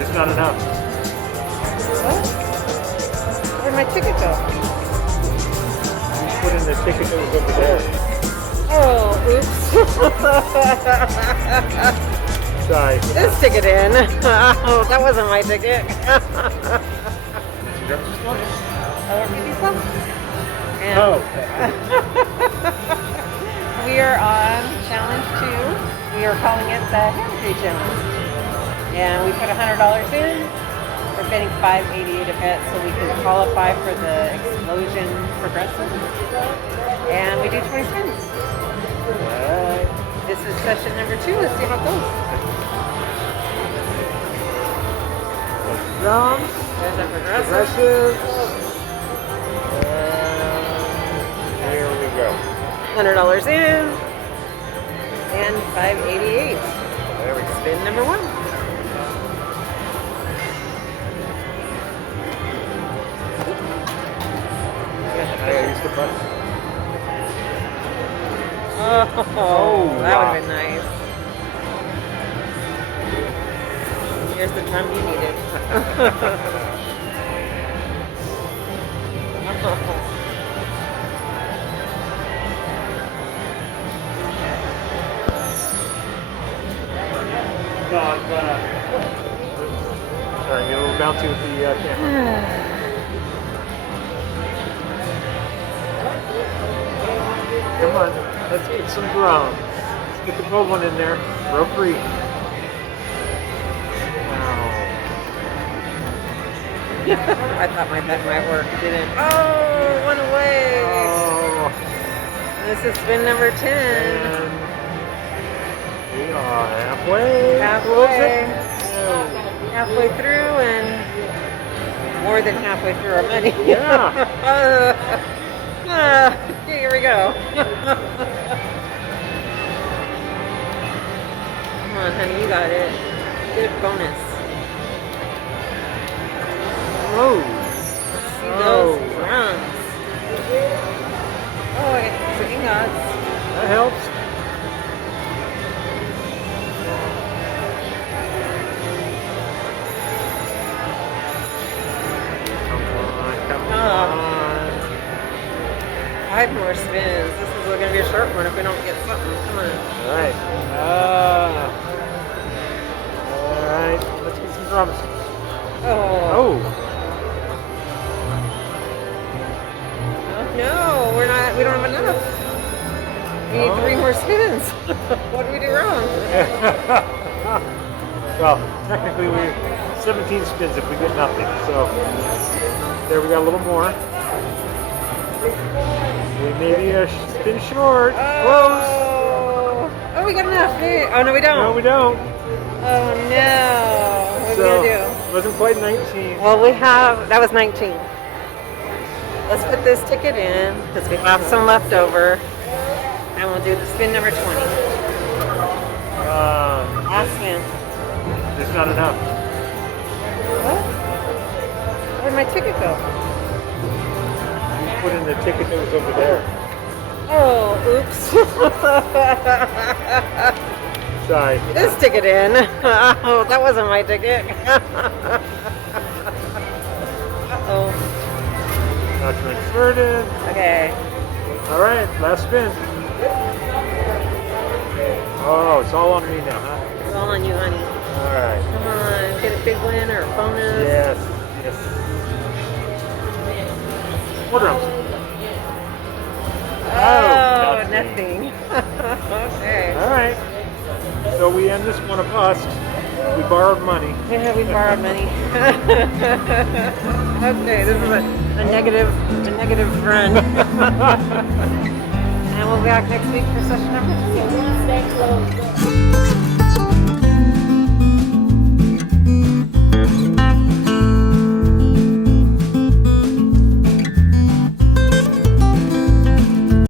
There's not enough. What? Where'd my ticket go? You put in the ticket that was over there. Oh, oops. Sorry. This ticket in. Oh, that wasn't my ticket. Maybe some? And Oh. we are on challenge 2. We are calling it the Handpay challenge. And we put $100 in. We're betting $5.88 a bet so we can qualify for the Explosion Progressive. And we do 20 spins. Alright. This is session number 2. Let's see how it goes. Drums. There's a progressive. Progressives. And here we go. $100 in. And $5.88. There we go. Spin number 1. I gotta use the button. Oh, that wow. would have been nice. Here's the drum you needed. No, I'm sorry, you're a little bouncy with the camera. Come on, let's get some drums. Let's get the gold one in there. Real free. Wow. I thought my bet might work. It didn't. Oh, one away. Oh, This is spin number 10. and we are halfway. Halfway. Oh. Halfway through and more than halfway through our money. Yeah. Here we go. Come on, honey, you got it. Good bonus. Oh. See those drums. Oh, I got some ingots. That helps. Come on. 5 more spins. This is going to be a short one if we don't get something. Come on. All right. All right. Let's get some drums. Oh. Oh. No, we don't have enough. We need 3 more spins. What did we do wrong? Well, technically we 17 spins if we get nothing. So there we got a little more. We may be a spin short. Close. Oh, we got enough. Hey. Oh, no, we don't. No, we don't. Oh, no. What are we going to do? Wasn't quite 19. Well, that was 19. Let's put this ticket in because we have some left over. And we'll do the spin number 20. Last spin. There's not enough. What? Where'd my ticket go? You put in the ticket that was over there. Oh, oops. Sorry. This ticket in. Oh, that wasn't my ticket. Uh-oh. Not inserted. Okay. All right, last spin. Oh, it's all on me now, huh? It's all on you, honey. All right. Come on, get a big win or a bonus. Yes, yes. More drums. Oh, nothing. Okay. All right. So we end this one a bust. We borrowed money. Yeah, we borrowed money. Okay, this is a negative run. And we'll be back next week for session number 2.